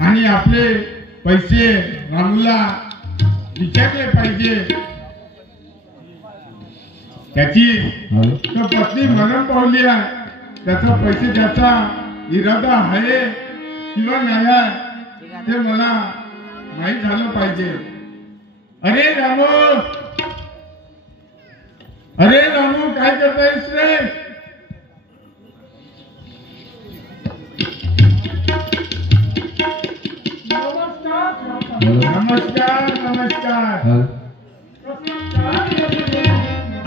आणि आपले पैसे रामूला विचारले पाहिजे. त्याची पत्नी मरण पावली आहे. त्याचा पैसे द्यायचा इरादा आहे किंवा नाही आहे ते मला माहीत झालं पाहिजे. अरे रामू, अरे रामू, काय करतायस रे? नमस्कार नमस्कार.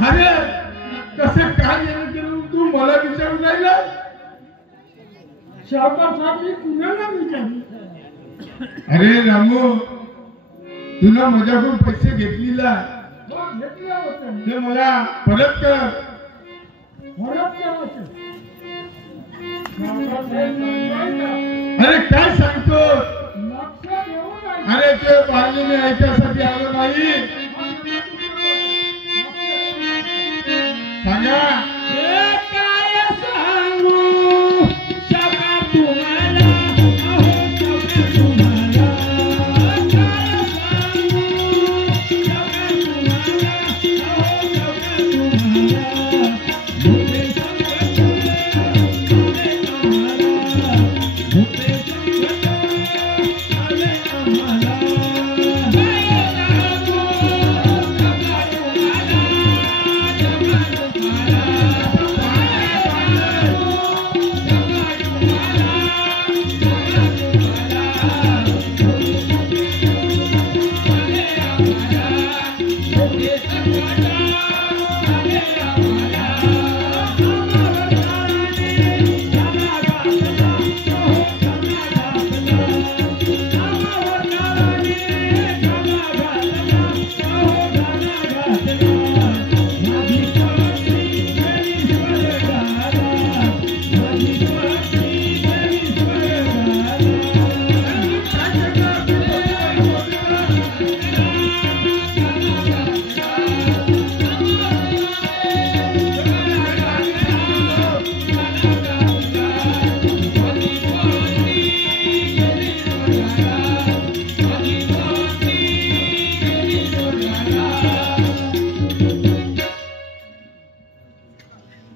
अरे कसं काय केलं तू मला विचारून राहिला? कुणाला विचारलं? अरे रामू, तुला माझ्याकडून पैसे घेतलेला ते मला परत कर. अरे काय सांगतो? अरे ते बाजूने ऐकायसाठी आलो नाही. सांगा.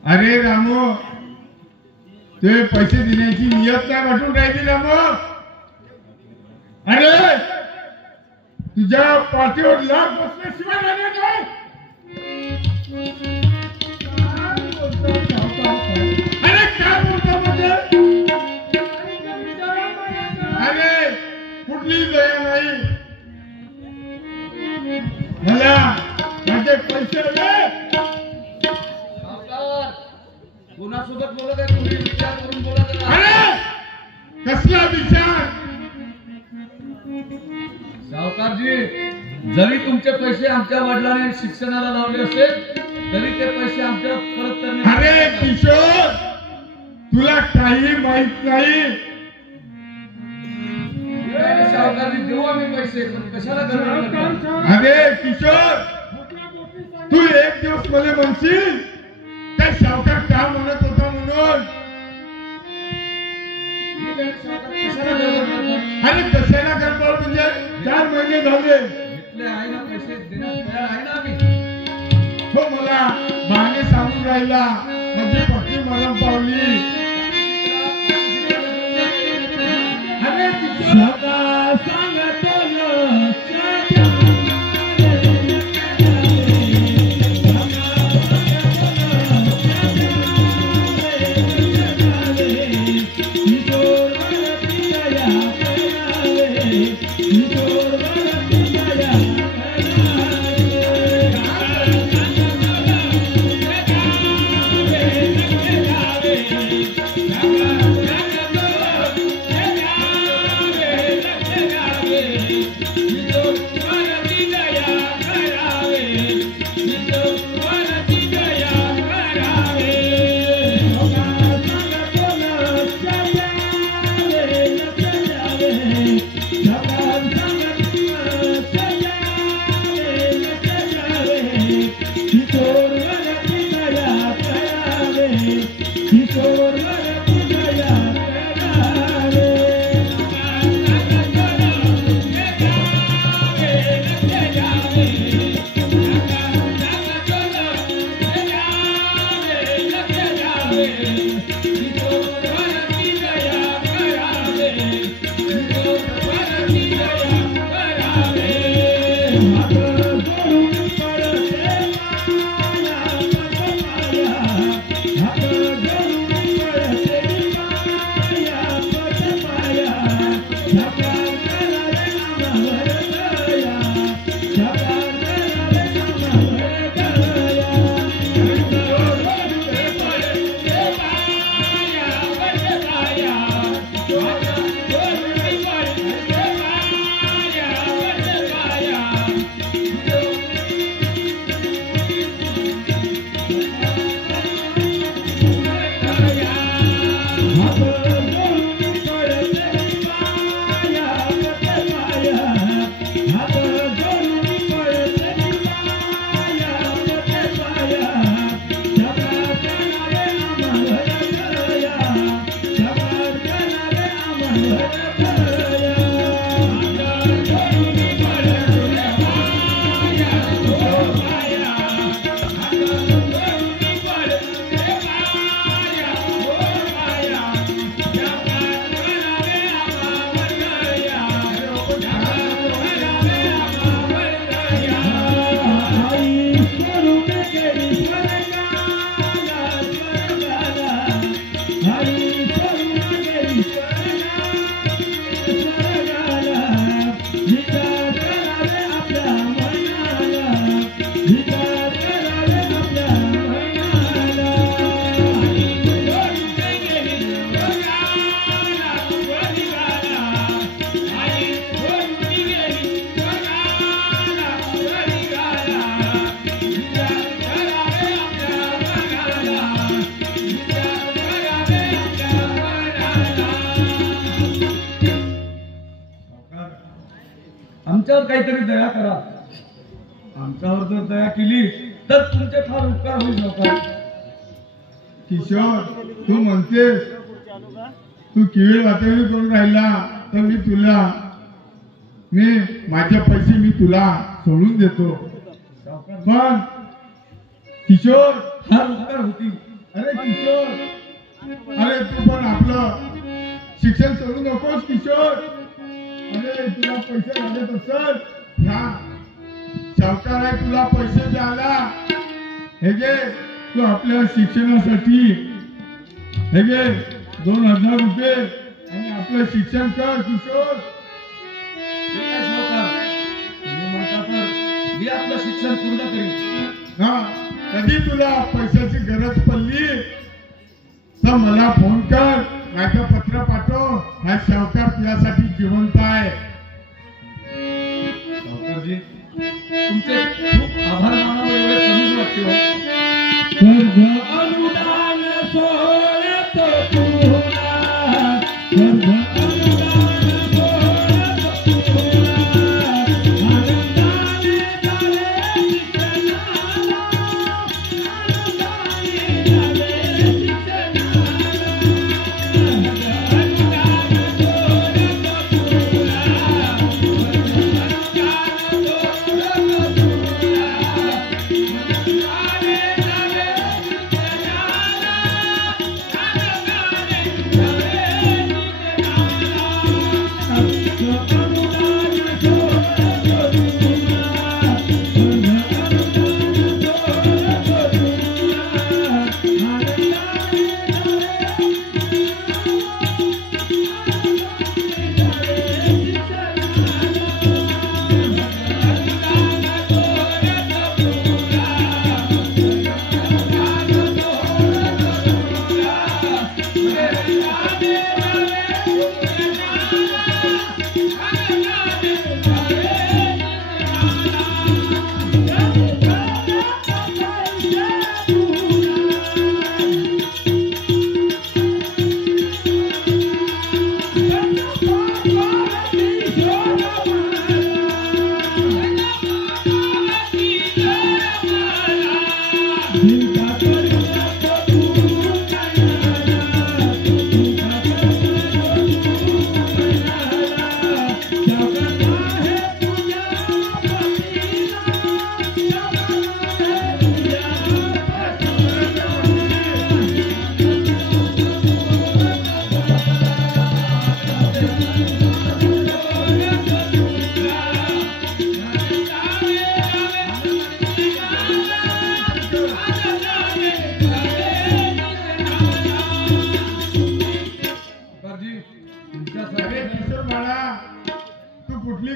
अरे रामू, ते पैसे देण्याची नियत नाही वाटून राहिली रामू. अरे तुझ्या पाठीवर लाख बसल्याशिवाय राहणार नाही. अरे काय बोलतो म्हणजे? अरे कुठली दया नाही मला. माझे पैसे कोणासोबत बोलत आहे तुम्ही? विचार करून बोलत आहे. अरे कसला विचार? सावकारजी, जरी तुमचे पैसे आमच्या वडिलांनी शिक्षणाला लावले असेल तरी ते पैसे आमच्या परत करणे. अरे किशोर, तुला काही माहित नाही. सावकारजी, देऊ आम्ही पैसे, पण कशाला करणार? अरे किशोर, तू एक दिवस मला म्हणशील काय सावकार काय म्हणत होता म्हणून? अरे कशाला गडबड म्हणजे 4 महिने झाले आहे ना, पैसे देण्यास तयार आहे ना आम्ही. हो, मला बहाणे सांगून राहिला म्हणजे पत्नी मरण पावली. अरे आमच्यावर काहीतरी दया करा. आमच्यावर जर दया केली तर तुमचे फार उपकार होईल सावकार. किशोर, तू म्हणतेस तू किवे वातावरण करून राहिला तर मी माझे पैसे मी तुला सोडून देतो. पण किशोर, फार उपकार होतील. अरे किशोर, अरे तू पण आपलं शिक्षण सोडू नकोस किशोर. अरे तुला पैसे लागत असत ना, सावकार आहे तुला पैसे द्यायला. हे घे, तू आपल्या शिक्षणासाठी हे घे 2000 रुपये आणि आपलं शिक्षण कर किशोर. मी आपलं शिक्षण पूर्ण करीन. हा, कधी तुला पैशाची गरज पडली तर मला फोन कर, माझं पत्र पाठव. हा सावकार तुझ्यासाठी जिवंत आहे. सावकारजी, तुमचे खूप आभार मानावं एवढे कमीच वाटते हो. अनुदान सोडतो तुला, अनुदान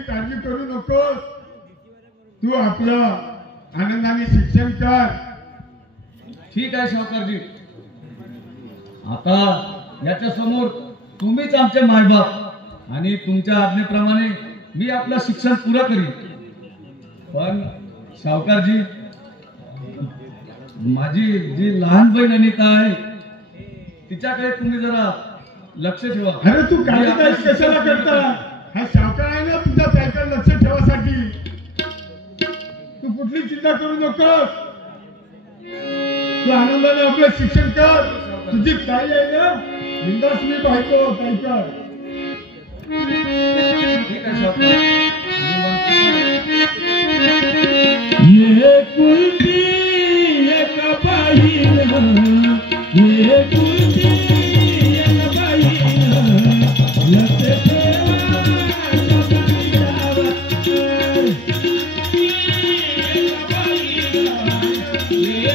काळजी करू नकोस. तू आपलं आनंदाने शिक्षण कर. ठीक आहे सावकारजी. आता याच्या समोर तुम्हीच आमचे मायबाप आणि तुमच्या आज्ञेप्रमाणे मी आपलं शिक्षण पुरं करीन. पण सावकारजी, माझी जी लहान बहीण अनिता आहे तिच्याकडे तुम्ही जरा लक्ष ठेवा. अरे तू काळजी कशाला करता? हा सावकार आहे ना तुझ्या त्याकडे लक्ष ठेवासाठी. तू कुठली चिंता करू नकोस. तू आनंदाने आपलं शिक्षण कर. तुझी ताई आहे ना बिंदास, मी बायको ताईकर. काय सावकार आणि म्हणतो ये कुलती एक बाईनं, ये कुलती एक बाईनं, लक्ष ठेवा लोकांच्यावर. एक बाईनं, ये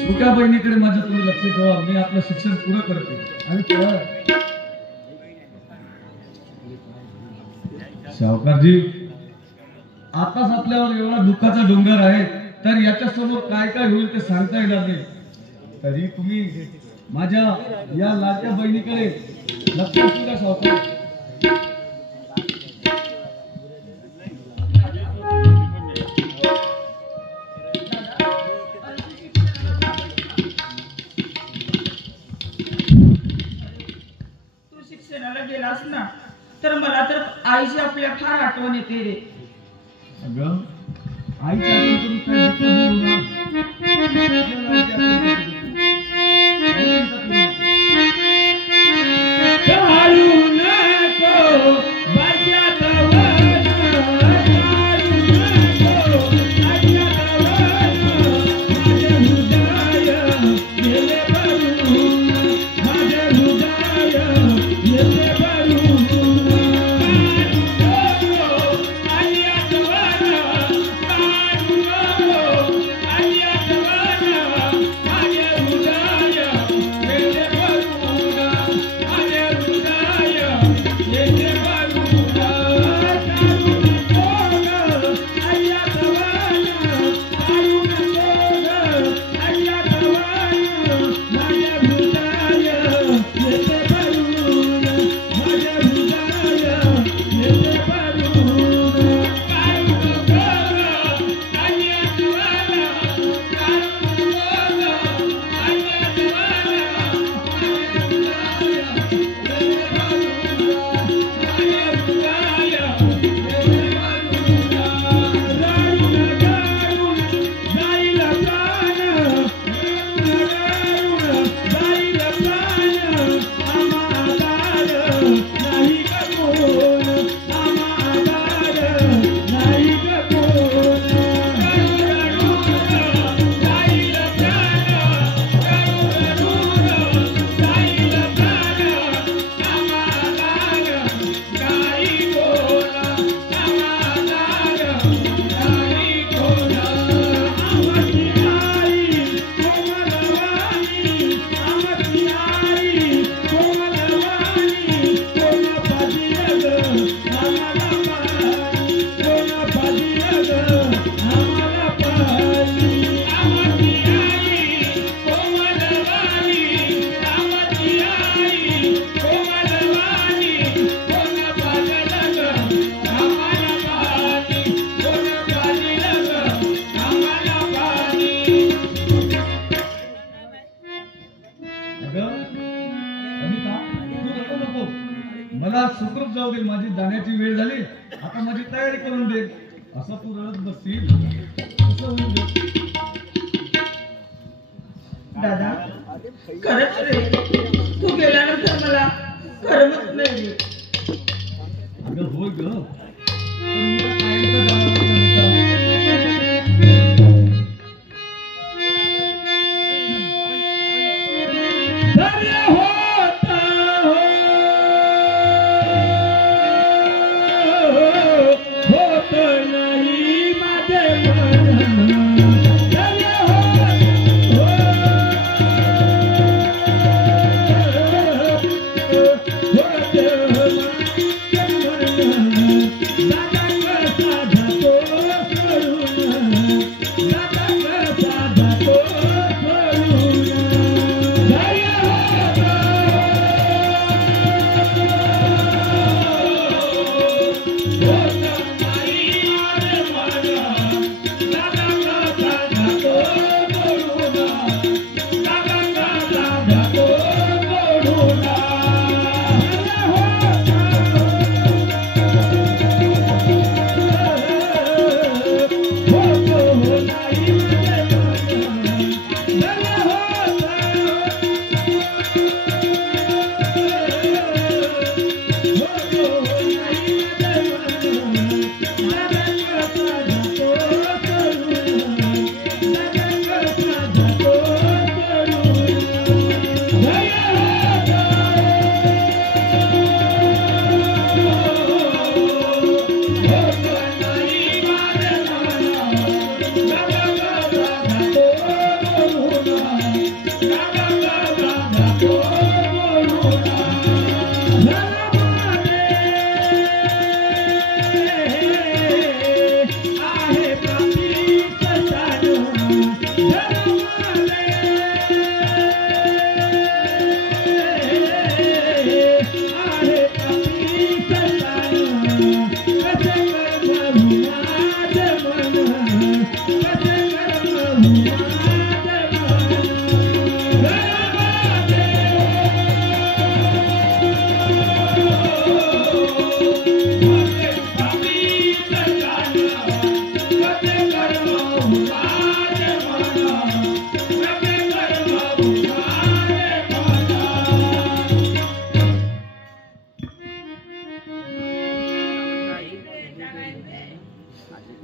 छोट्या बहिणीकडे माझं तुम्ही लक्ष ठेवा. मी आपलं शिक्षण पुरं करते आणि सावकारजी आताच आपल्यावर एवढा दुःखाचा डोंगर आहे, तर याच्या समोर काय काय होईल ते सांगता येणार नाही. तरी तुम्ही माझ्या या लाडक्या बहिणीकडे लक्ष ठेवू द्या सावकार. गेलास ना तर मला तर आईची आपल्या फार आठवण येते रे. अगं आईच्या आठवण करून काय दुःख होऊ काढू नको बाजात वन, काढू नको बाजात वन, माझे हृदय गेले भरून, माझे हृदय गेले भरून. आलियात वन, काढू नको आलियात वन, माझे हृदय गेले भरून, माझे हृदय गेले भरून. काढू नको आलियात वन, काढू नको आलियात वन, माझे हृदय गेले भरून, माझे हृदय गेले भरून. काढू नको आलियात वन, काढू नको आलियात वन, अगं मला सुखरूप जाऊ दे, माझी जाण्याची वेळ झाली, आता माझी तयारी करून दे. असं तू रडत बसतील कसं होईल रे? दादा खरंच रे, तू गेल्यानंतर मला करमत नाही रे. अगं होय ग, पण मी आता कायमचं जाणार नाही का? धैर्य होता होत नाही माझे मन. धैर्य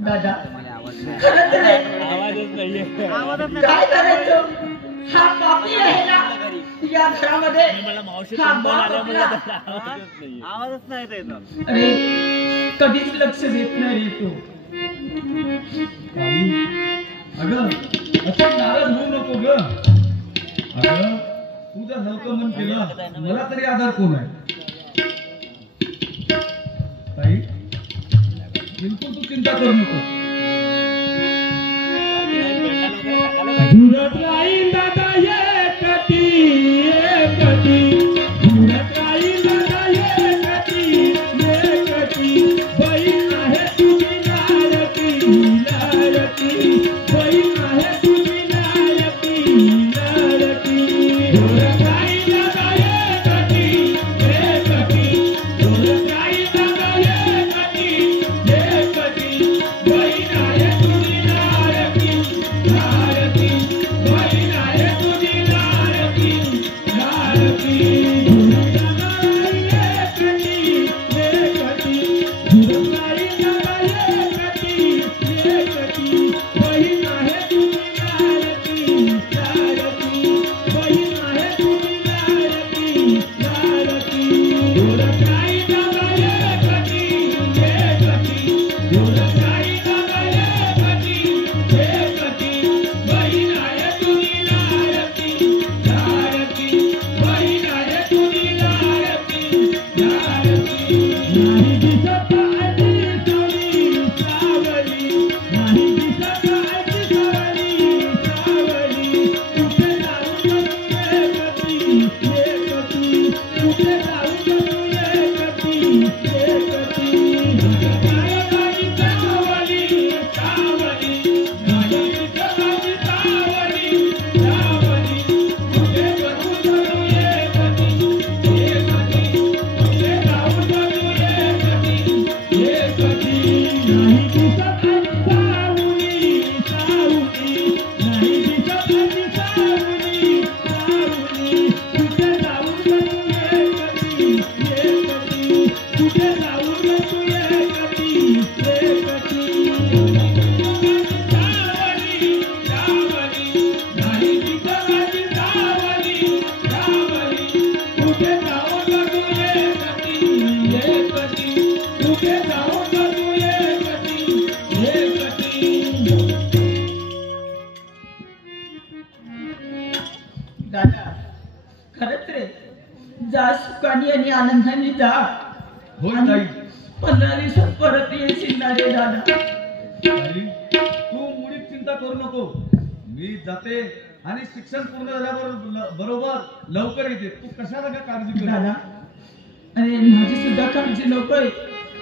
दादा खरंच रे, काय करायचं? हा पापी आहे ना या घरामध्ये, हा बाप आपला. अरे कधीच लक्ष देत नाही रे तू. काली, अगं असं नाराज होऊ नको ग. अगं तू जर हलकं मन केलं, मला तरी आधार कोण आहे? ताई बिलकुल तू चिंता करू नको. झुरत राहील दादा एकटी एकटी, झुरत राहील दादा एकटी एकटी. बहीण आहे तुझी लाडकी लाडकी, बहीण आहे तुझी लाडकी लाडकी. झुरत राहील दादा एकटी एकटी, झुरत राहील दादा एकटी एकटी. बहीण आहे तुझी लाडकी लाडकी, बहीण आहे तुझी लाडकी लाडकी. झुरत राहील एकटी एकटी, झुरत राहील दादा एकटी एकटी. बहीण आहे तुझी लाडकी लाडकी, बहीण आहे तुझी खरंच रे जा सुखाने आणि आनंदाने जा होय आणि ताई 15 दिवसात परत येशील ना रे दादा ताई, तू मुळीच चिंता करू नको. मी जाते आणि शिक्षण पूर्ण झाल्यावर बरोबर लवकर येते. तू कशाला का काळजी करू? दादा अरे माझी सुद्धा काळजी नकोय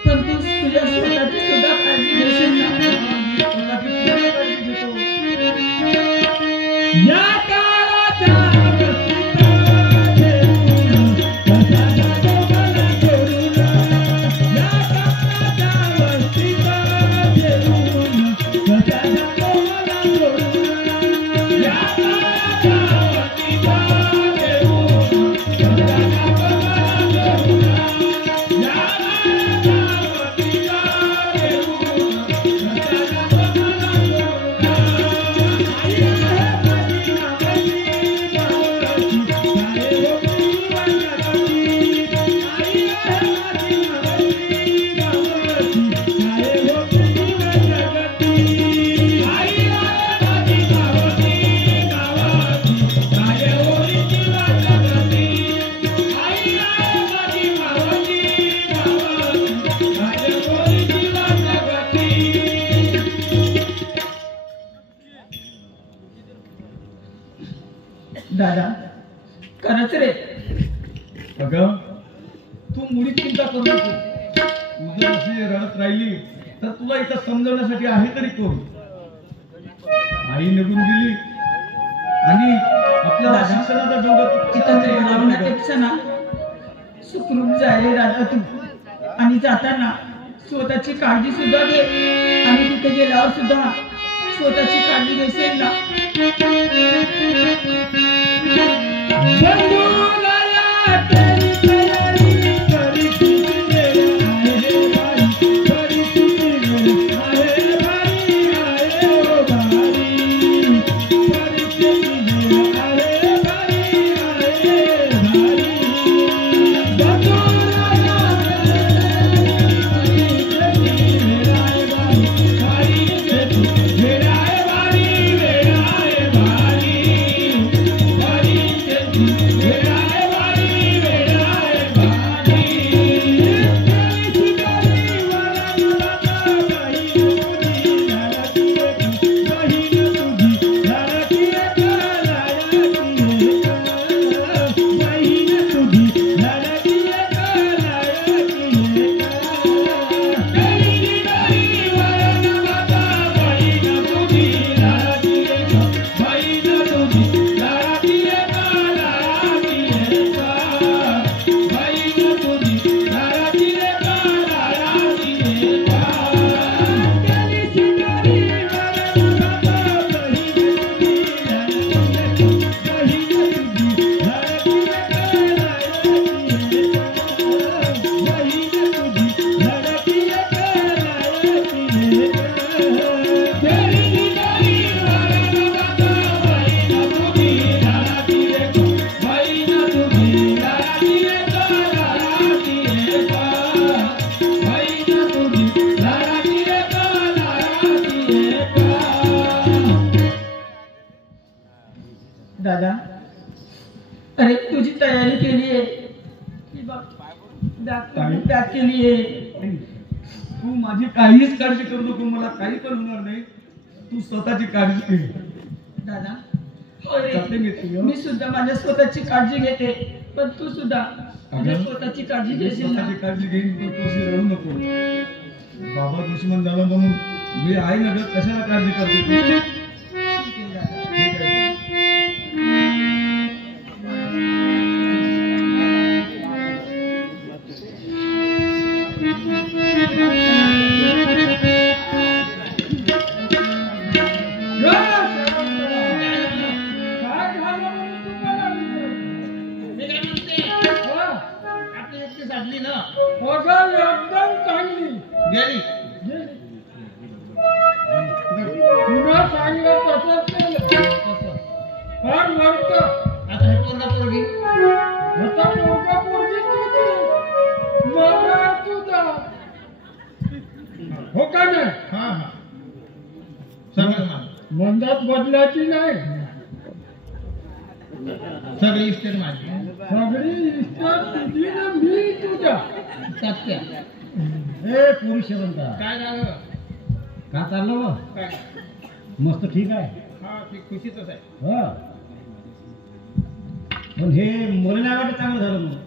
पण तू तुझ्या स्वतःची सुद्धा काळजी घेशील ना मी स्वतःची पूर्ण काळजी घेतो. या काळाच्या दादा खरंच रे अगं तू मुळीच चिंता करू नको. तू जर अशी रडत राहिली तर तुला इथं समजवण्यासाठी आहे तरी कोण? आई निघून गेली आणि आपल्याला शिक्षणाचा डोंगर तिथं राहण्यापेक्षा ना सुखरूप जायला दादा तू आणि जाताना स्वतःची काळजी सुद्धा घे आणि तिथे गेल्यावर सुद्धा स्वतःची काळजी घेशील ना बंधुराया तेरी तयारी करी तुझी मेरे आहे भाई करी तुझी मेरे आहे भाई आहे ओ भाई करी तुझी मेरे आहे भाई आहे भाई बंधुराया तेरी मेरा आहे भाई भाई मेरा आहे भाई मेरा आहे भाई दादा अरे तुझी तयारी केली आहे बॅग केली आहे तू माझी काहीच काळजी करू नको. मला काही पण होणार नाही. तू स्वतःची काळजी घे. दादा हो रे, जाते मी तुझ्या. मी सुद्धा माझ्या स्वतःची काळजी घेते पण तू सुद्धा माझ्या अगं, स्वतःची काळजी तू घेशील ना स्वतःची काळजी घेईन. तू तुझी रडू नको. बाबा दुश्मन झाला म्हणून मी आहे ना ग, कशाला काळजी करते तू? ठीक आहे दादा ठीक आहे. एकदम चांगली गेली तुला सांगितलं तसंच केलं फार वाटतं आता हे पोरगा पोरगी आता पोरगा पोरगी तुझी नवरा तुझा हो का नाही हा हा सगळं मान मंदात बदलायची नाही सगळी इस्टेट माझी सगळी इच्छा तुझी ना मी तुझ्या. सत्या ए पुरुष शेवंता काय झालं का चाललं बा? काय मस्त ठीक आहे. हा ती खुशीच आहे. हा पण हे मला नाही वाटत चांगलं झालं म्हणून.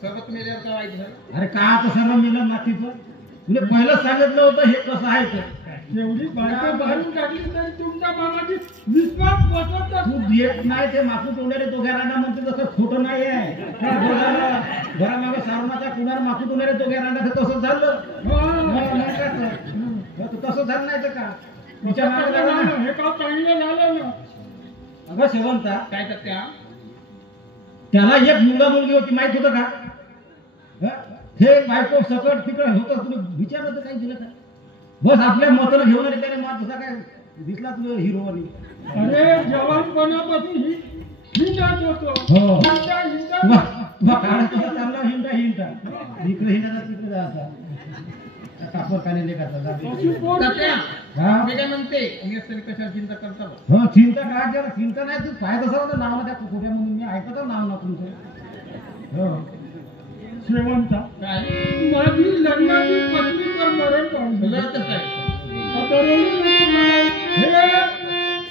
सोबत मेल्यावर का वाईट झालं. अरे का आता सर्व मिळलं मातीचं तुला पहिलं सांगितलं होतं हे कसं आहे ते. एवढी बायको बाहेरून टाकली तरी तुमच्या मामाची विश्वास बसत तू देत नाही ते माफू तोंडारे दोघ्यारांना म्हणते तसं खोटं नाही आहे. घरामागे सावरणाचा कुणाला माफू तोंडारे दोघ्यारांना ते तसंच झालं. तसं झालं नाही तर का तिच्या मागे लागलं ना. हे का चांगलं झालं ना. अगं शेवंता काय तर त्या त्याला एक मुलगा मुलगी होती माहित होतं का? हे बायको सकट तिकडे होतं तुला विचारलं तर काही दिलं का? बस आपल्या मताला घेऊन आले त्याने मत तसा काय दिसला तुला हिरो आणि अरे जवानपणापासून ही हिंडत होतो. हो. हिंडा हिंडा तुला काढा तसा चालला हिंडा इकडे हिंडा तिकडे जायचा कापड काढले करता अशी कोण सत्या हा मी काय म्हणते मी असताना कशाला चिंता करता बा. हो चिंता काय जरा चिंता नाही तू काय तसं होतं नाव त्या कुठ्या म्हणून मी ऐकतो नाव ना तुमचं. हो शेवंता काय माझी लग्नाची पत्नीचं मरण पावलं. तुला कसं आहे. आता हे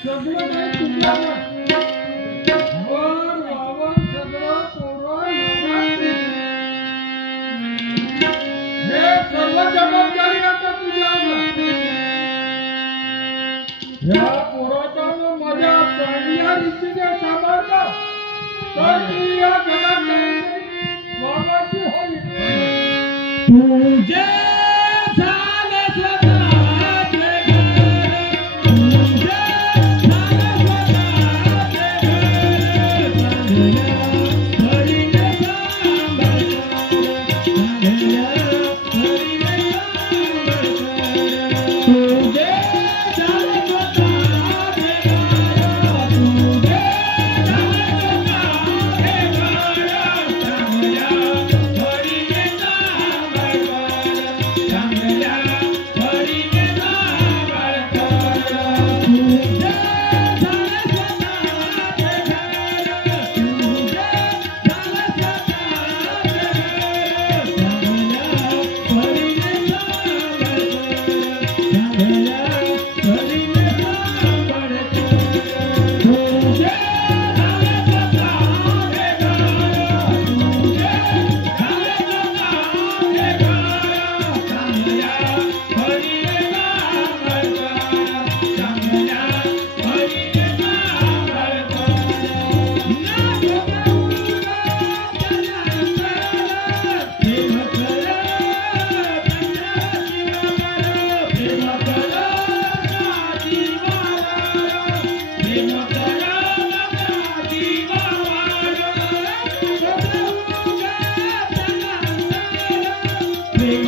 सगळं नाही तुमच्या वर वावर सगळं पोरं लोकांची. हे सर्व जबाबदारी आता तुझ्यावर. या पोराचा माझ्या चांगल्या रीतीने सांभाळला तर ती या घरात वावाची होईल. तुझे झाले स्वतःचे घर, तुझे झाले स्वतःचे घर. चांगल्या घरीने सांभाळ कर, चांगल्या घरीने सांभाळ कर. तुझे झाले स्वतःचे घर, तुझे झाले स्वतःचे घर. चांगल्या घरीने सांभाळ कर, चांगल्या घरीने सांभाळ कर. तुझे झाले स्वतःचे घर, तुझे झाले स्वतःचे घर. चांगल्या घरीने सांभाळ कर, चांगल्या घरीने सांभाळ कर. तुझे झाले स्वतःचे घर, तुझे झाले स्वतःचे घर. चांगल्या घरीने सांभाळ कर, चांगल्या घरीने सांभाळ कर. प्रेम कर प्रेम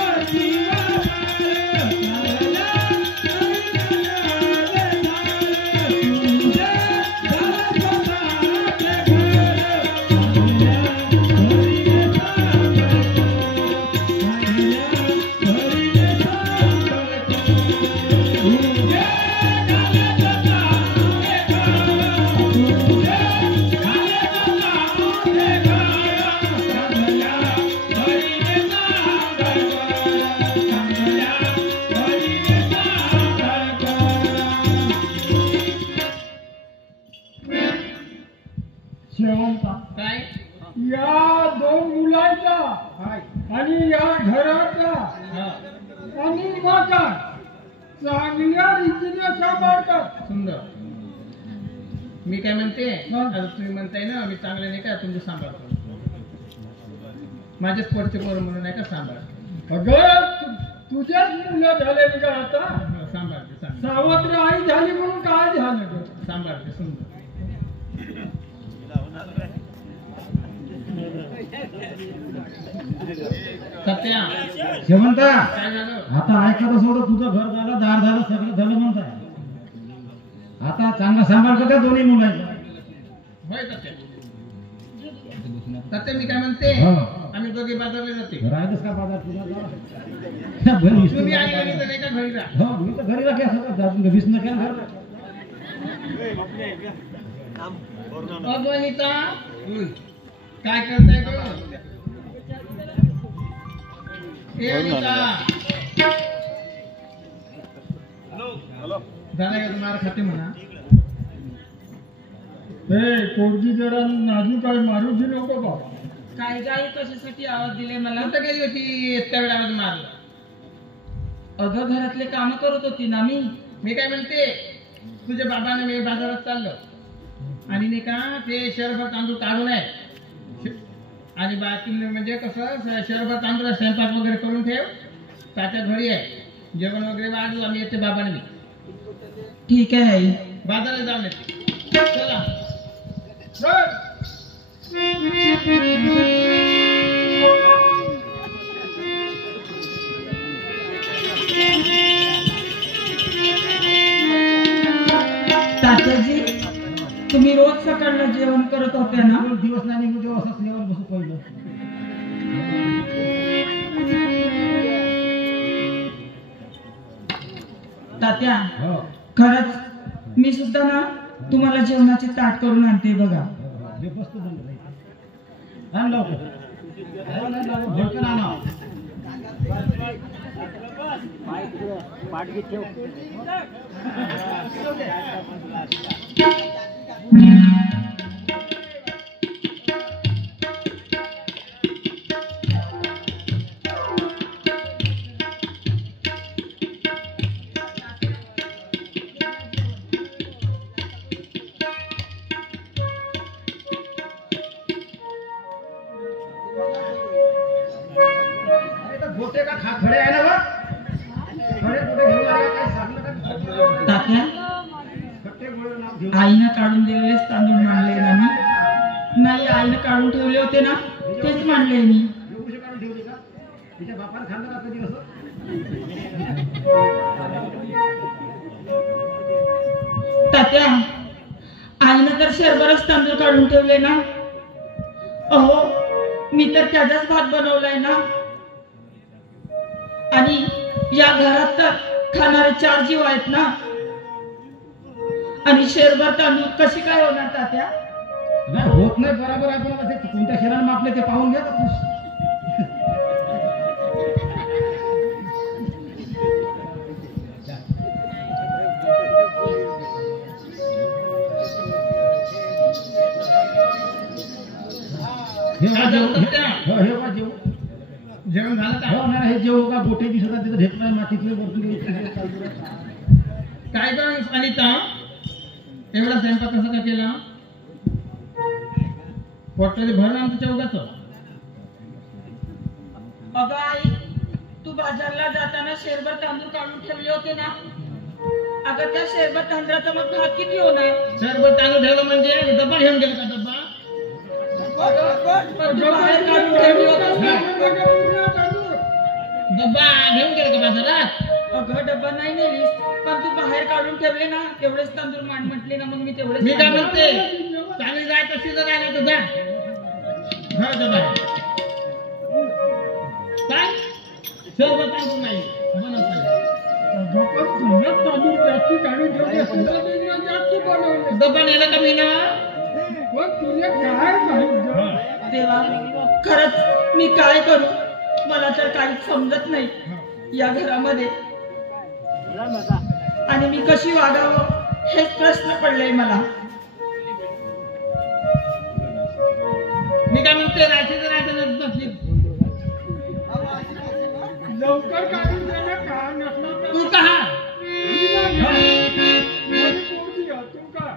कर प्रेम शेवंता काय या दोन मुलांचा आणि या घराचा हा आणि माझा चांगल्या रीतीने सांभाळतात. सुंदर. मी काय म्हणते हा. आता तुम्ही म्हणताय ना मी चांगले नाही का तुमचं सांभाळतो. माझ्याच पोटचे पोरं म्हणून नाही का सांभाळ. अगं तुझ्याच मुलं झाले का आता. सांभाळते सांभाळ सावत्र आई झाली म्हणून काय झालं ग. सांभाळते. सुंदर. सत्या शेवंता काय झालं. आता ऐकत सोडं तुझं घर झालं दार झालं सगळं झालं म्हणताय. आता चांगला सांभाळ करता दोन्ही मुलांचा. होय सत्या. सत्या मी काय म्हणते हो. आम्ही दोघे बाजारला जाते. राहतच का बाजार तुला जा. घरी विसरू तुम्ही आई नका. घरी तर नाही का घरी राहा. हो मी तर घरी राखे असं विसरू नका घरला. अद्वैता काय करताय गो? ए नीता. झालं का तुम्हाला खाते म्हणा? पोरगी जरा नाजूक आहे, मारू बी नको बा. काय गाई कशासाठी आवाज दिले मला? कुठं गेली होती इतक्या वेळ आवाज मारला? अगं घरातले काम करत होती ना मी काय म्हणते, तुझ्या बाबाने मी बाजारात चाललो आणि नाही का ते शहरभर तांदूळ काढून आहे आणि बाकी म्हणजे कसं शहरभर तांदूळ स्वयंपाक वगैरे करून ठेव. तात्या घरी आहे, जेवण वगैरे वाढलं आम्ही येते बाबाने मी. ठीक आहे आई. बाजारात जाऊन येते. चला. तात्याजी, तुम्ही रोज सकाळला जेवण करत होते ना? दिवस नाही निघू देऊ असं स्नेहवर बसू पहिलं. तात्या, खरंच मी सुद्धा ना तुम्हाला जेवणाचे ताट करून आणते बघा. गोटे का खडे आहे ना? खडे कुठे घेऊन आले? काय सांगलं का? तात्या, आईनं काढून दिलेलेच तांदूळ मांडले ना मी? नाही, आईनं काढून ठेवले होते ना तेच मांडले मी. तिच्या बापाने खाल्लं का कधी असं? तात्या, आईनं तर शरभरच तांदूळ काढून ठेवले ना. अहो, मी तर त्याचाच भात बनवलाय ना. आणि या घरात तर खाणारे 4 जीव आहेत ना. आणि शेरभर तांदूळ कशी काय होणार तात्या? नाही होत नाही बरोबर. आपण कोणत्या शहराने मापले ते पाहून घ्या. जेवण झालं का? हे जेव का गोटे दिसत तिथं ढेकला मातीतले वरती काय पण अनिता, एवढा स्वयंपाक कसा का केला? पोटामध्ये भरलं आमच्या चौघाचं. अगं आई, तू बाजारला जाताना शेरभर तांदूळ काढून ठेवले होते ना. अगं त्या शेरभर तांदळाचा मग भात किती होणार? शरबत तांदूळ ठेवलं म्हणजे डब्बा घेऊन गेला का? डब्बा बाहेर काढून ठेवले होते ना. डब्बा घेऊन गेला का बाजारात? अगं डब्बा नाही नेलीस, पण तू बाहेर काढून ठेवले ना. तेवढेच तांदूळ मांड म्हटले ना, मग मी तेवढेच. मी काय म्हणते, चांगली जायचं असेल तर काय तुझा घर डब्बा काय शरबत तांदूळ नाही बनवत नाही. डब्बा नेला का मी ना? देवा, खरंच मी काय करू? मला तर काहीच समजत नाही या घरामध्ये. आणि मी कशी वागावं हेच प्रश्न पडलाय मला. मी काय म्हणते, राहायचं लवकर काढून द्यायला का नसला तू कहा? तू का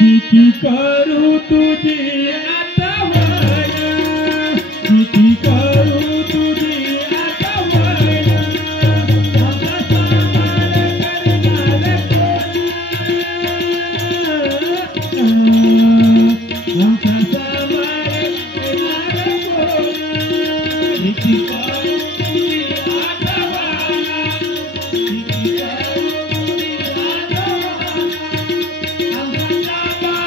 किती करू तुझी आठवण, किती करू तुझी आठवण. आमचा सामान करणार कोण? आमचा सामान करणार कोण? किती करू तुझी आठवण, किती करू तुझी आठवण. आमचा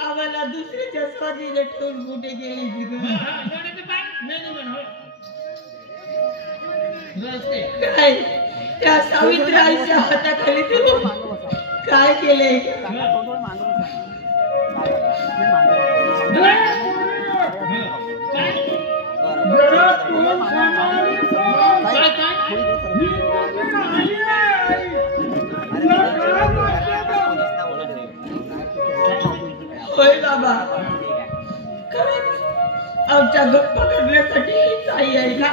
आम्हाला दुसऱ्याच्या स्वाधीन ठेवून कुठे गेली ती गं? काय त्या सावित्रीच्या हाताखाली तू काय केले? होय बाबा, खरंच आमच्या गप्पा करण्यासाठी हीच आई आहे ना?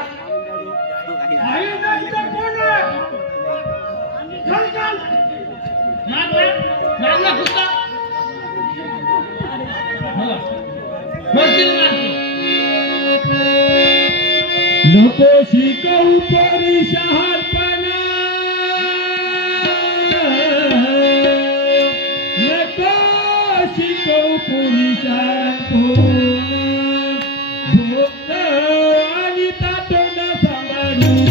नको शिकवू परी शहाणपणा, नको शिकवू परी शहाणपणा, भोग आणि तातोंड सांभाळून,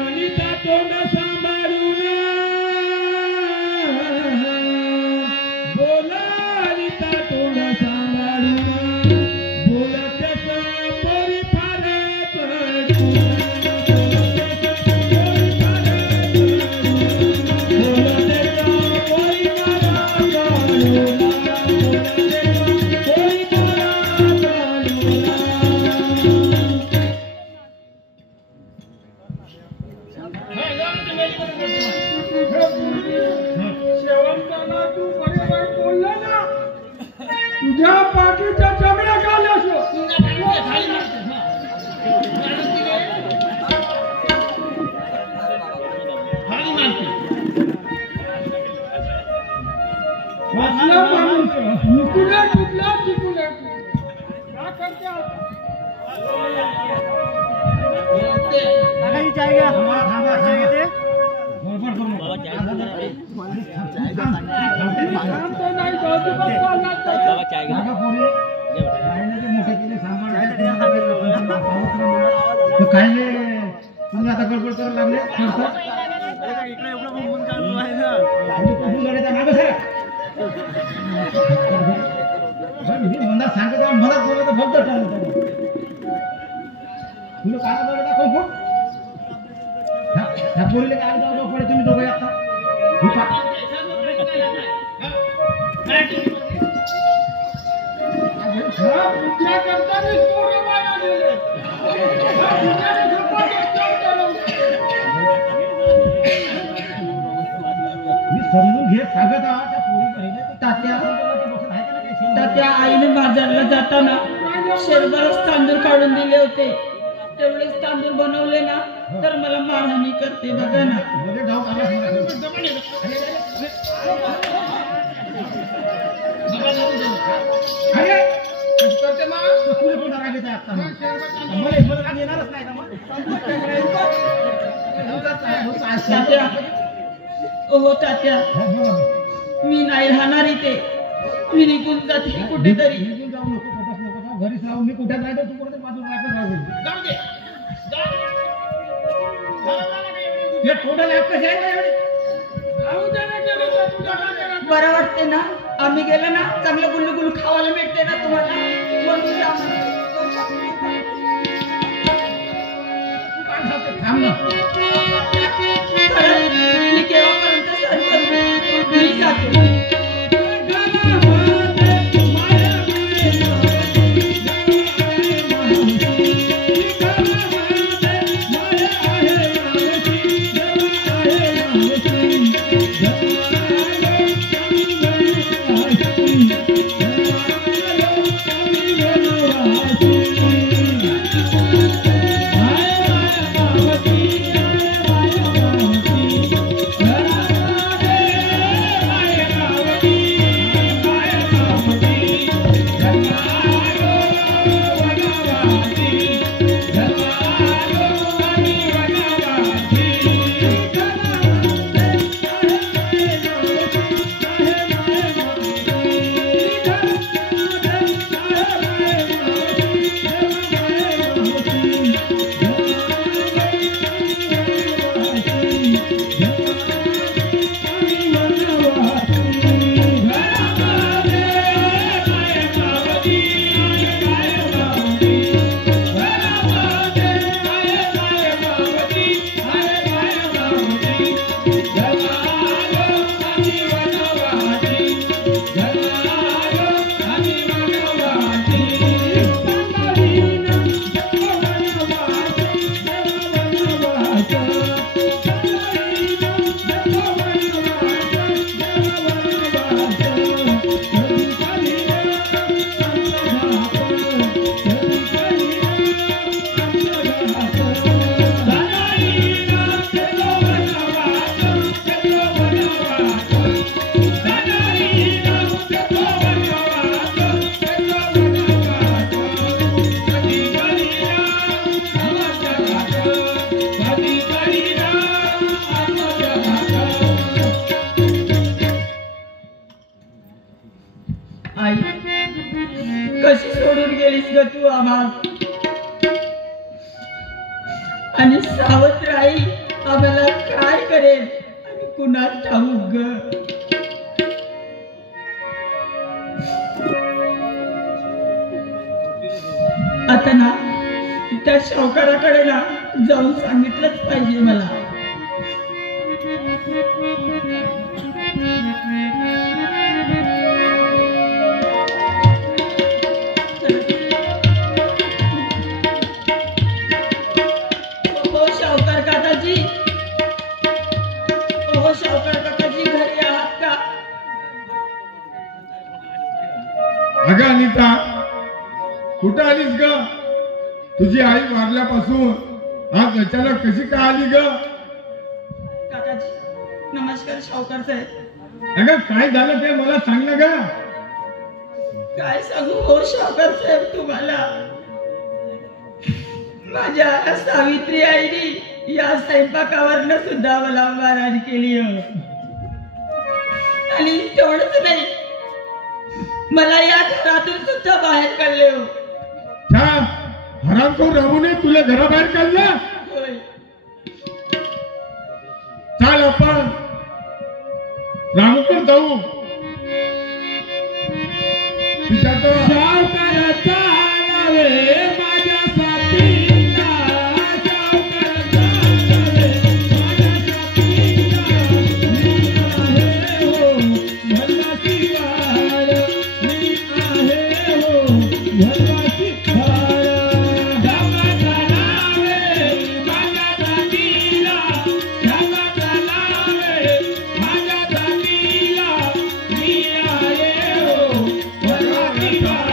आणि तातोंड सांभाळून, बोला आणि तातोंड सांभाळून, बोला आणि तातोंड सांभाळून. तुझ्या पाठीच्या जमिया खाल्ल्या असो. वाचला माणूस कुठल्या कुठल्या चिकून का करते काय तुम्ही आता गडबड करायला लागले मला सांगत मला बोलत फक्त तुला काय बघा दाखव ह्या पोरीला काय जाऊ पडे तुम्ही दोघे आता समजून घे सांगत त्या आईने बाजारला जाताना शेरभरच तांदूळ काढून दिले होते. तेवढेच तांदूळ बनवले ना तर मला मारहाणी करते बघा ना. तात्या, हो तात्या, मी नाही राहणार इथे. मी निघून जाते कुठेतरी. जाऊ नको घरीच राहू. मी कुठे जायचं तू कुठे बाजूला हे टोटल ऍप कसे आहे बरं वाटते ना? आम्ही गेलो ना चांगलं गुल्लू गुल्लू खावायला मिळते ना तुम्हाला म्हणून जा. थांब ना. खरंच मी केव्हापर्यंत सहन करू? मी जाते. आई कशी सोडून गेलीस ग तू आम्हाला? आणि सावत्र आई आम्हाला काय करेल आणि कुणास ठाऊक ग. आता ना त्या सावकाराकडे ना जाऊन सांगितलंच पाहिजे मला. अगं अनिता, कुठं आलीस ग? तुझी आई वारल्यापासून आज अचानक कशी काय आली ग? काकाजी नमस्कार. सावकार साहेब. अगं काय झालं ते मला सांग ना ग. काय सांगू हो सावकार साहेब तुम्हाला? माझ्या सावित्री आईने या स्वयंपाकावरनं सुद्धा मला मारहाण केली हो. आणि तेवढंच नाही, मला या घरातून सुद्धा बाहेर काढले हो. हराम करून राहू नये, तुला घराबाहेर काढलं? होय. चाल आपण रामूकडे जाऊ. तुझ्या तो सावकाराचा नव्हे माझ्या साथीला, सावकाराचा नव्हे माझ्या साथीला, मी आहे हो भरवाची वार, मी आहे हो भरवाची वार. सावकाराचा नव्हे माझ्या साथीला, सावकाराचा नव्हे माझ्या साथीला, मी आहे हो भरवाची वार.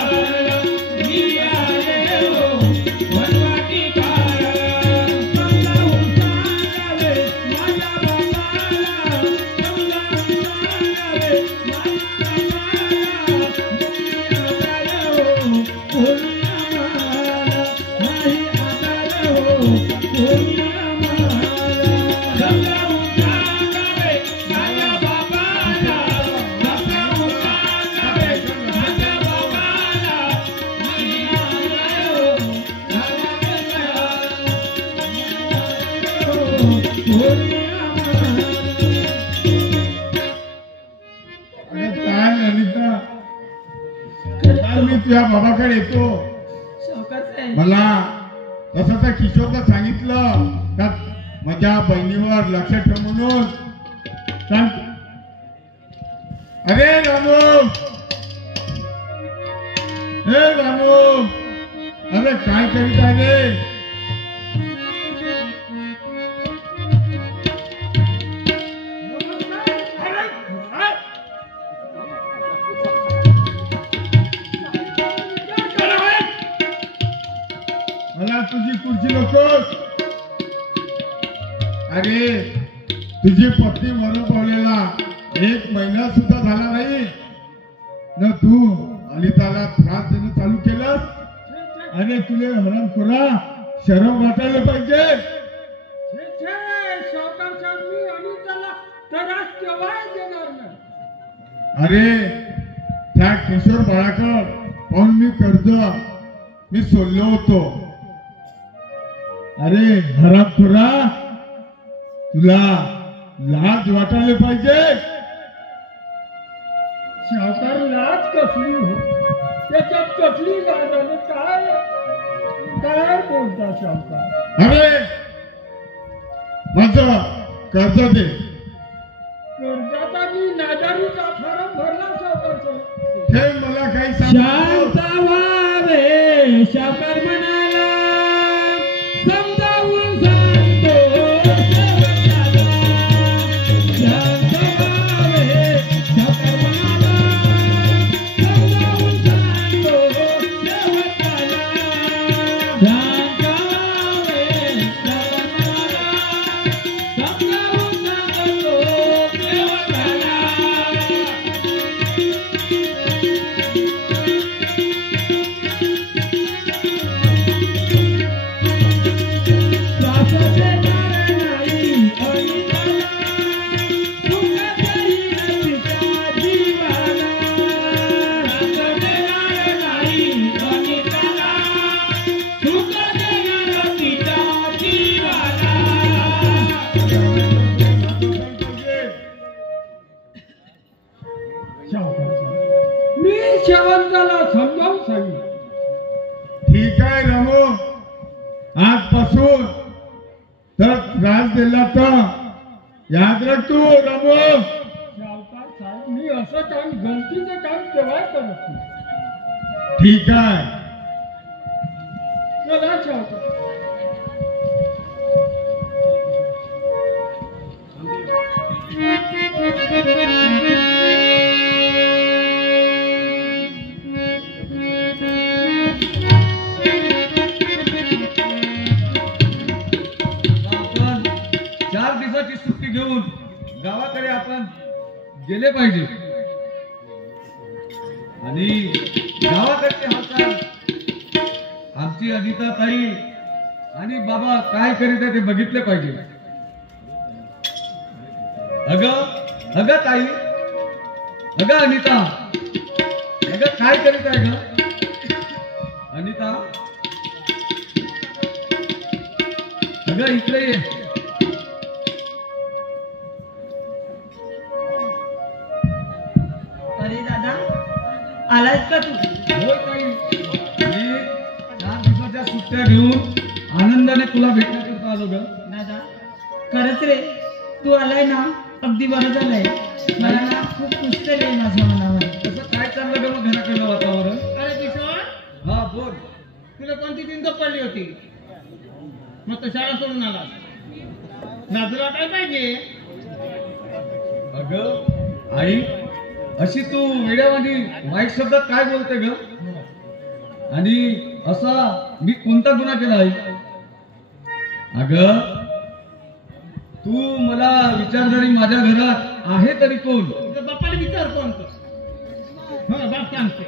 अरे काय ललिता, काल मी तुझ्या बाबाकडे येतो. सावकार साहेब मला तसं तर किशोरला सांगितलं का माझ्या बहिणीवर लक्ष ठेव म्हणून. सांग. अरे रामू, हे रामू, अरे काय करीत आहे रे? मला तुझी खुर्ची नकोस. अरे तुझी पत्नी मरण पावलेला 1 महिना सुद्धा झाला नाही न तू अनिताला त्रास देणं चालू केलं. अरे तुले हरामखोरा शरम वाटायला पाहिजे. सावकार साहेब मी अनिताला त्रास केव्हाही देणार नाही. अरे त्या किशोर बाळाकडं पाहून मी कर्ज मी सोडलो होतो. अरे हरामखोरा तुला लाज वाटायला पाहिजे. सावकार लाज कसली हो, त्याच्यात कसली लाज आणि काय काय बोलता सावकार? अरे माझं कर्ज दे. कर्जाचा मी नादारीचा फॉर्म भरला सावकार साहेब. हे मला काही सांग. व्हावे सावकार म्हणाला, समजावून सांगतो शांत व्हावे सावकार म्हणाला, समजावून सांगतो शेवटाला. शांत व्हावे सावकार म्हणाला, समजावून सांगतो शेवटाला. मी शेवंताला समजावून सांगितलं. ठीक आहे रामू, आजपासून तर त्रास दिला तर याद राख तू रामू. सावकार साहेब मी असं काम गलतीचं काम केव्हा करत नाही. ठीक आहे. चला सावकार. आपण 4 दिवसाची सुट्टी घेऊन गावाकडे आपण गेले पाहिजे आणि गावाकडचे हालचाल आमची अनिता ताई आणि बाबा काय करीत आहे ते बघितले पाहिजे. अगं ताई, अगं अनिता, अगं काय करीत आहे ग अनिता? अगं इकडे ये. अरे दादा आलास का तू? होय ताई, मी 4 दिवसाच्या सुट्ट्या घेऊन आनंदाने तुला भेटण्याकरता आलो ग. दादा खरंच रे, तू आलाय ना अगदी बरं झालंय. मला ना खूप खुश आहे माझ्या मनामध्ये. तसं काय चाललं ग मग घराकडलं वातावरण? अरे किशोर, हा बोल. तुला कोणती चिंता पडली होती? मग तो शाळा सोडून आला ना, तुला काय पाहिजे? अगं आई, अशी तू वेड्यावानी वाईट शब्दात काय बोलते ग? आणि असा मी कोणता गुन्हा केला आई? अगं तू मला विचारणारी माझ्या घरात आहे तरी कोण? तुझ्या बाप्पाला विचार कोण तो? हो बाप सांगते.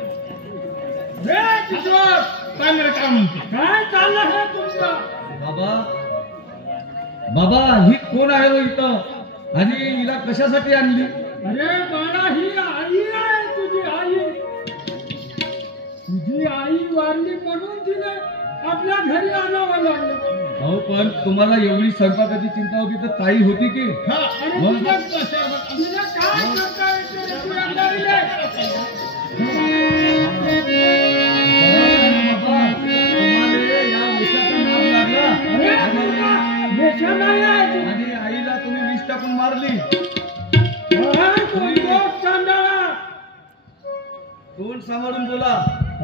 किशोर काय मला काय म्हणते? काय चाललं हे तुमचं? बाबा ही कोण आहे हो इथं आणि हिला कशासाठी आणली? अरे बाळा, ही आई आहे तुझी आई. तुझी आई वारली म्हणून तिने आपल्या घरी आणावं लागलं. अहो पण तुम्हाला एवढी स्वयंपाकाची चिंता होती तर ताई होती की? हा, आणि मग? तिला काय करता येते रे? तू एकदा पहिला. बाबा, तुम्हाला या विषाचा नाद लागला वेषा नाही आहे. आणि आईला तुम्ही विष टाकून मारली. तोंड सांभाळून बोला.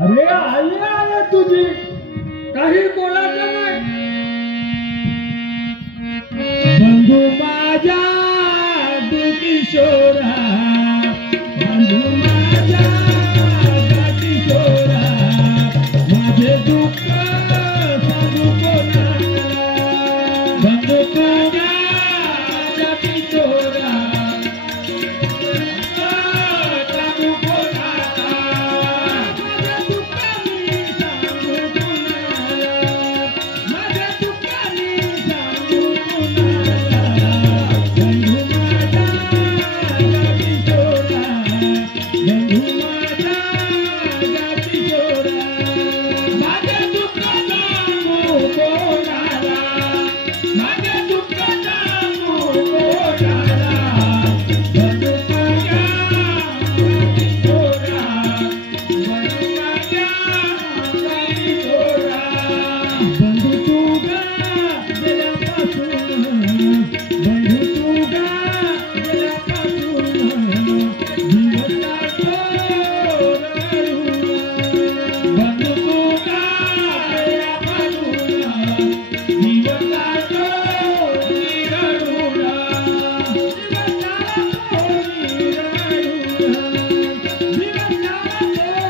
अरे आई आला तुझी, काही बोलायचं नाही. बंधू माझ्या किशोरा, बंधू माझ्या किशोरा, माझे दुःख सांगू कोणाला. बंधू माझ्या किशोरा, सांगू कोणाला. माझ्या दुःख मी सांगू कोणाला. माझ्या दुःख मी सांगू कोणाला. बंधू माझ्या किशोरा, बंधू माझ्या किशोरा, माझ्या दुःख सांगू कोणाला. माझ्या दुःख सांगू कोणाला. बंधू माझ्या किशोरा, बंधू माझ्या किशोरा. बंधू तुझा गेल्यापासून, बंधू तुझा गेल्यापासून दिवस जातो रडून. बंधू तुझा गेल्यापासून दिवस जातो रडून. दिवस जातो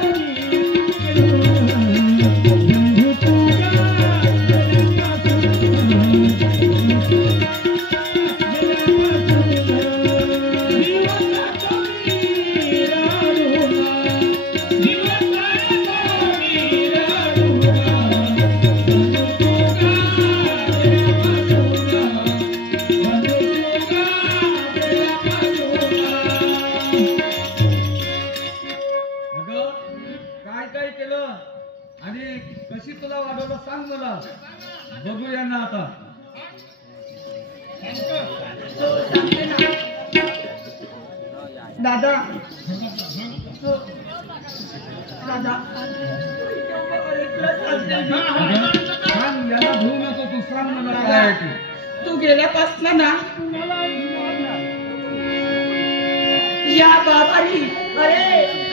रडून. दिवस जातो रडून. बंधू तुझा अगं, काय काय केलं आणि कशी तुला वाढवलं सांग मला. बघूया ना आता. हो, सांगते ना. दादा, हो. दादा, एकलंच सांगते मी. अगं, सांग, याला घेऊ नको तू. सांग मला काय आहे ते. तू गेल्यापासून ना या बाबानी, अरे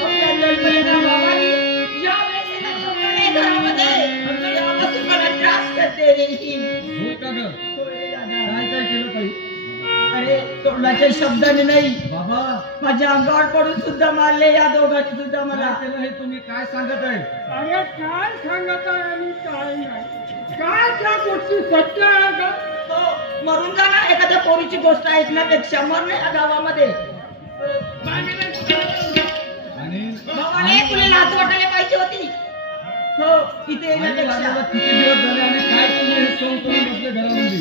आपल्या जन्मलेल्या बाबानी या वेळेला ठेवलेल्या घरामध्ये यापासून मला त्रास करते रे ही. हो का ग? हो रे दादा. काय काय केलं ताई? अरे तोंडाच्या शब्दाने नाही, बाबा, माझ्या अंगावर पडून सुद्धा मारले या दोघांनी सुद्धा मला. काय केलं हे तुम्ही काय सांगत आहे? अरे काय सांगत आहे आणि काय नाही, काय त्या गोष्टी सत्य आहे का? हो, मरून जा ना एखाद्या पोरीची गोष्ट ऐकण्यापेक्षा मरणे या गावामध्ये. आणि भावाने तुला लाज वाटायला पाहिजे होती. हो, इथे आई येण्यापेक्षा. वाजायला किती दिवस झाले आणि काय तुम्ही हे सोंग करून बसले घरामध्ये?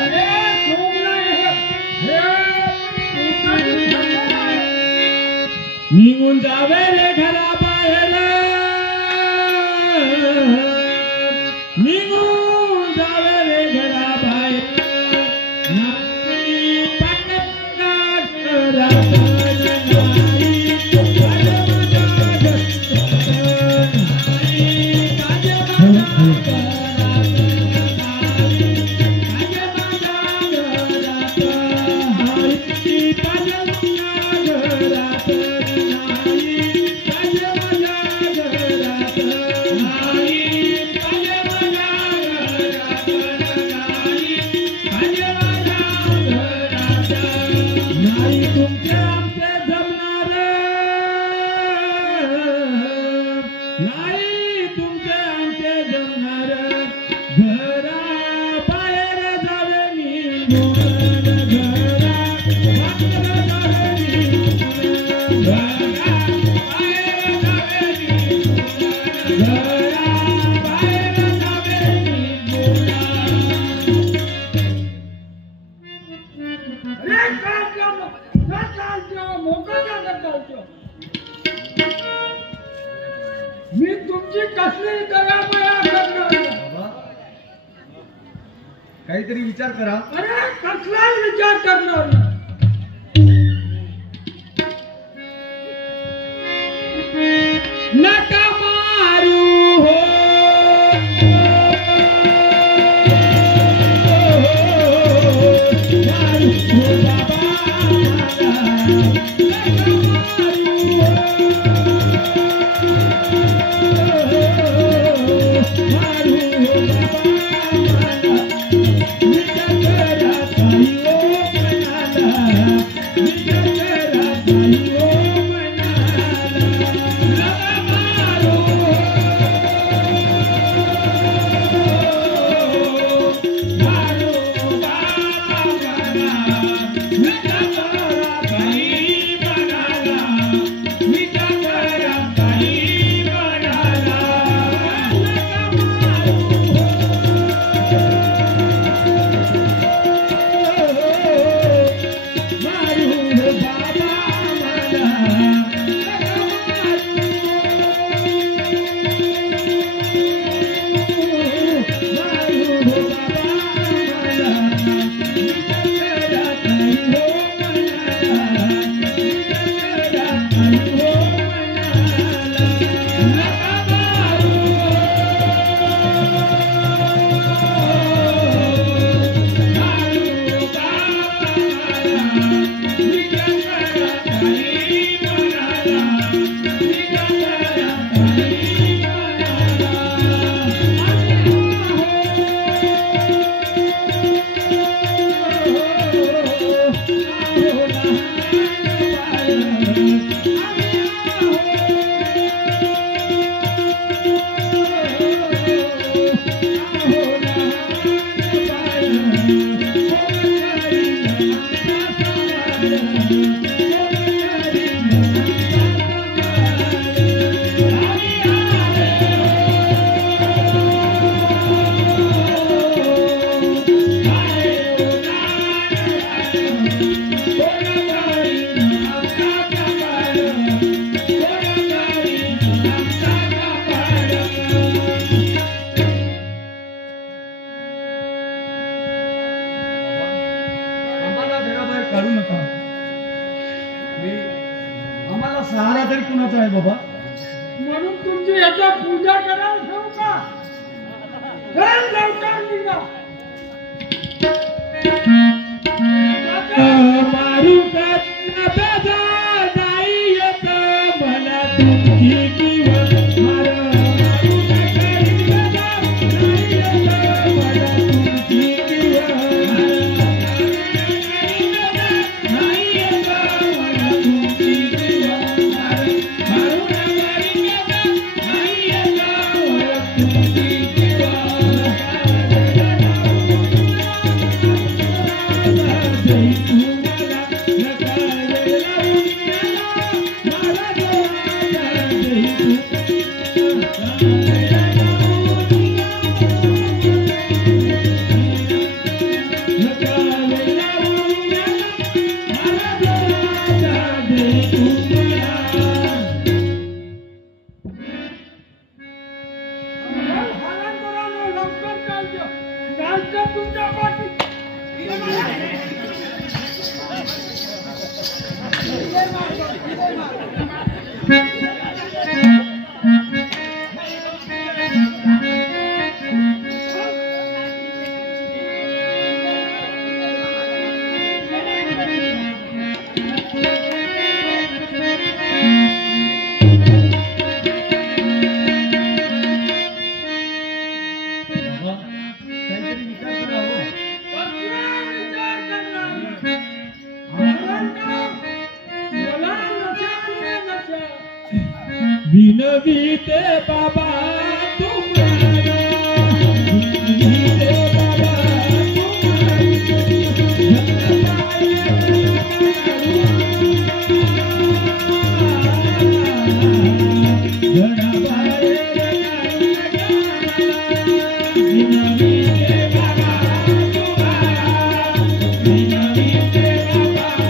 अरे सोम नाही निघून जावे रे घराबाहेर, निघून जावे रे घराबाहेर. नाही पटका करत मी तुमची कसली दगामाया करणार नाही. बाबा, काहीतरी विचार करा. अरे कसलाही विचार करणार नाही. नका मारू हो मारू हो बाबा नका मारू हो मारू हो बाबा काढू नका. आम्हाला सहारा तरी कुणाचा आहे बाबा? म्हणून तुमची याचा पूजा करायला ठेवू का? चल लवकर निघा. मारू का बेजा नाही येत मला तुमची किंवा मारू का नाही येत मला तुमची किंवा विनवीते बाबा तुम्हारा विनवीते बाबा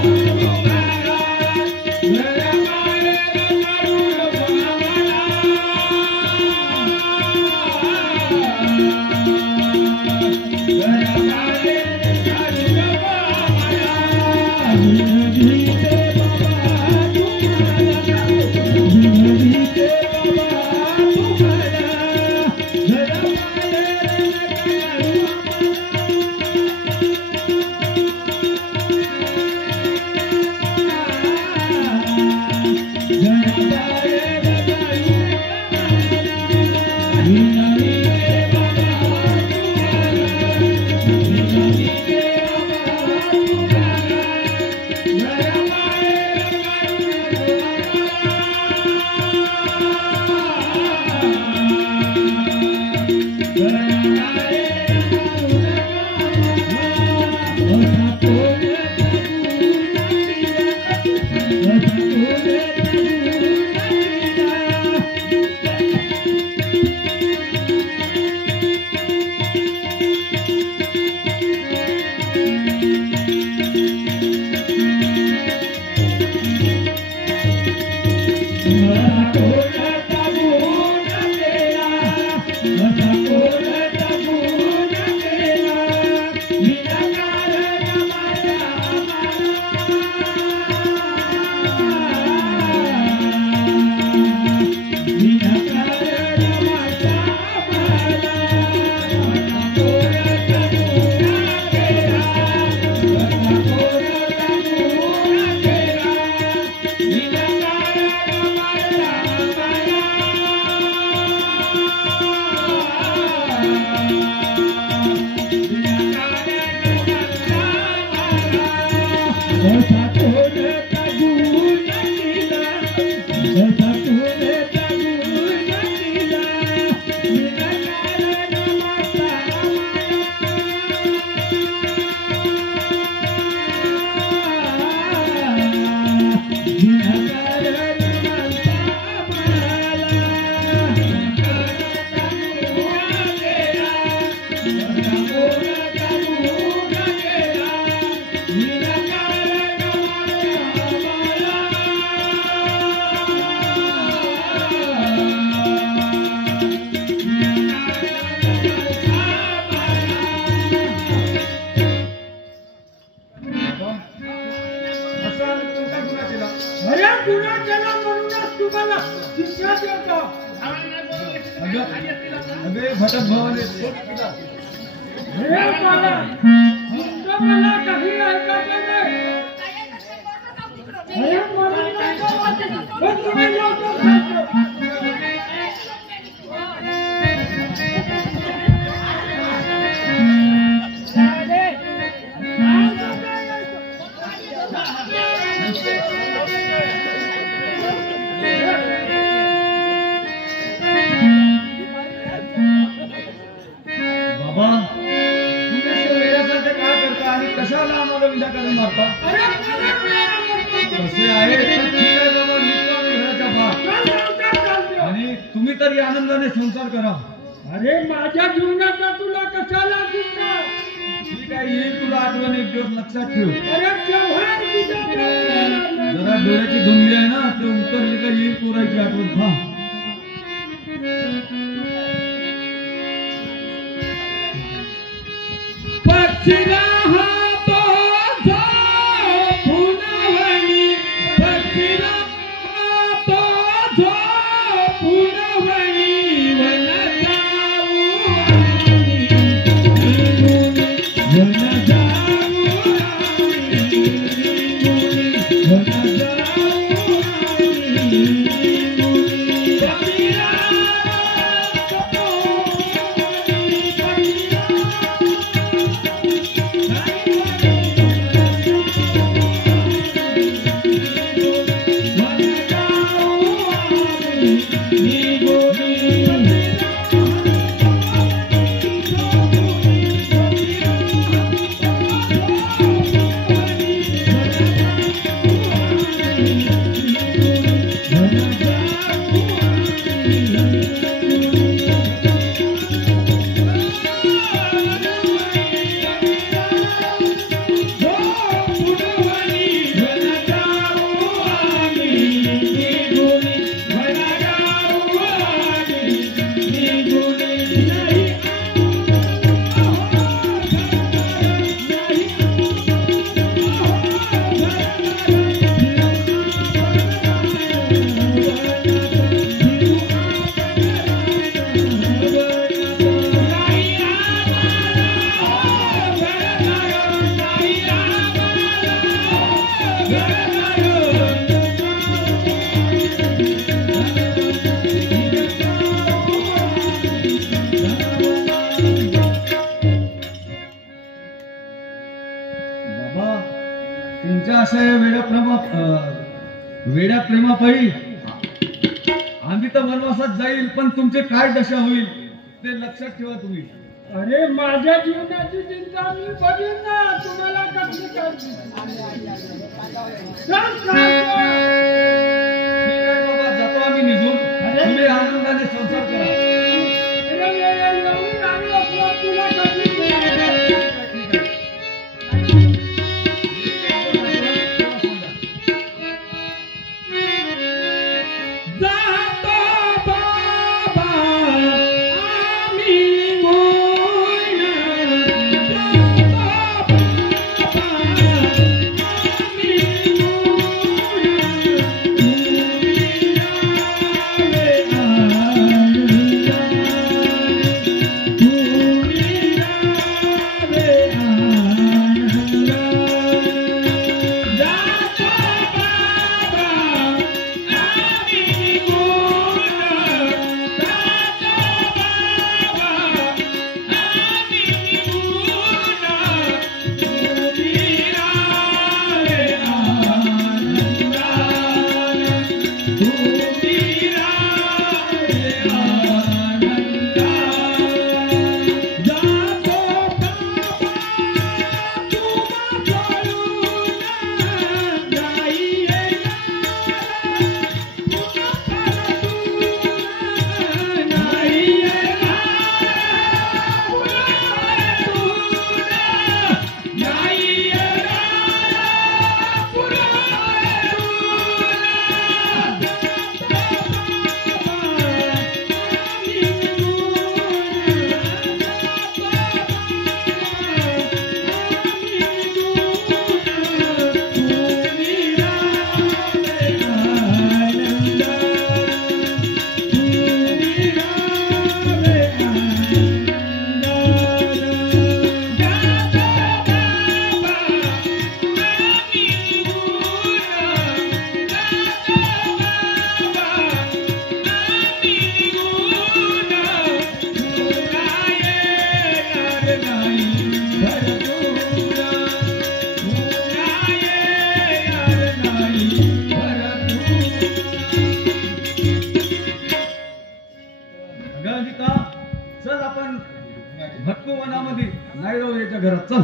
अगे भटक भवाने हे मला मला काही ऐकायचं नाही. हे मला कशाला आम्हाला विनाकारण मारता? कसे आहे तर ठीक आहे बाबा, निघतो आम्ही घराच्या बाहेर. आणि तुम्ही तरी आनंदाने संसार करा. अरे माझ्या जीवनाचा तुला कशाला दुःख? ठीक आहे, येईल तुला आठवण एक दिवस, लक्षात ठेव. अरे केव्हा जरा डोळ्याची धुंदी आहे ना, ते उतरली का येईल पोरायची आठवण. हा पक्षीला अशा वेड्या प्रेमापायी आम्ही तर वनवासात जाईल, पण तुमचे काय दशा होईल ते लक्षात ठेवा तुम्ही. अरे माझ्या जीवनाची चिंता मी बघीन ना, तुम्हाला कसली काळजी? ठीक आहे बाबा, जातो आम्ही निघून. तुम्ही आनंदाने संसार करा. तुला कसली चल आपण भटकू वनामध्ये नाही राहू याच्या घरात. चल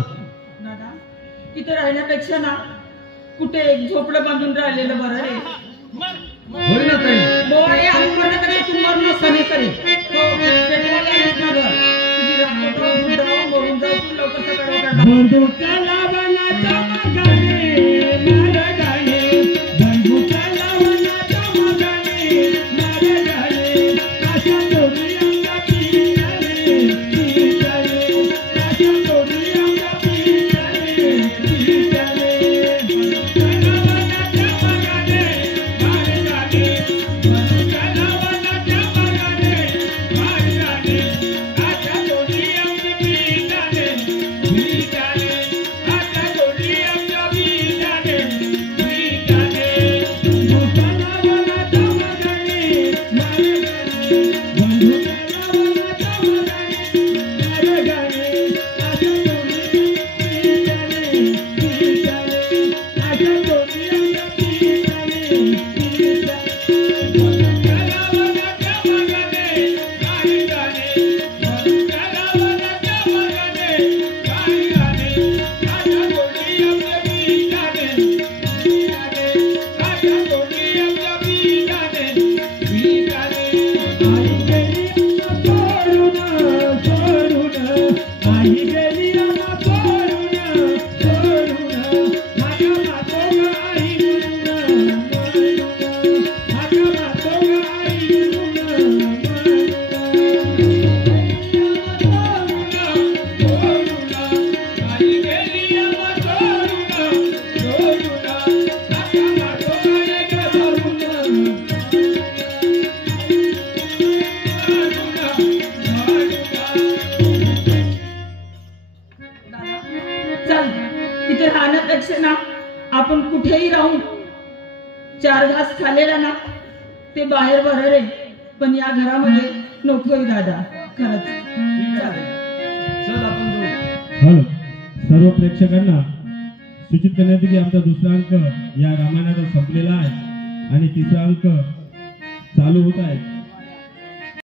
दादा, इथे राहण्यापेक्षा ना कुठे एक झोपडं बांधून राहिलेलं बरं रे. होय ना ताई. बोळे आणि म्हणण्यापेक्षा तू मरण नसताना करे. हो, पेटवायला आहेस ना गं. तुझी रात्र गुंडाळून मरून जाऊ तू लवकर सकाळी काढा. बंदुकाला वनाच्या मागाने मार गाणे, बंदुकाला वनाच्या मागाने मार गाणे, अशा दोरी आमच्या पिराने पिराने, अशा दोरी आमच्या पिराने पिराने. बंदुकाला वनाच्या मागाने मार गाणे, बंदुकाला वनाच्या मागाने मार गाणे, अशा दोरी आमच्या पिराने पिराने, अशा दोरी आमच्या पिराने पिराने. बंदुकाला वनाच्या मागाने मार गाणे, बंदुकाला वनाच्या मागाने मार गाणे, अशा दोरी पिराने पिराने, अशा दोरी आमच्या पिराने पिराने. बंदुकाला वनाच्या मागाने मार गाणे, बंदुकाला वनाच्या मागाने मार गाणे, अशा दोरी आमच्या पिराने पिराने, अशा दोरी आमच्या पिराने पिराने. आई गेली आम्हा सोडून सोडून, आई गेली आम्हा सोडून सोडून, माझ्या मातोगा आई म्हणून आई गेली आम्हा सोडून सोडून, माझ्या मातोगा एक धरून चल, इथे राहण्यापेक्षा ना आपण कुठेही राहू. चार घास खाल्लेला ना ते बाहेर बरं रे, पण या घरामध्ये नकोय दादा. खरंच चल आपण जाऊ. हॅलो, सर्व प्रेक्षकांना सूचित करण्यात येते की आमचा दुसरा अंक या रामायणाचा संपलेला आहे आणि तिसरा अंक चालू होत आहे.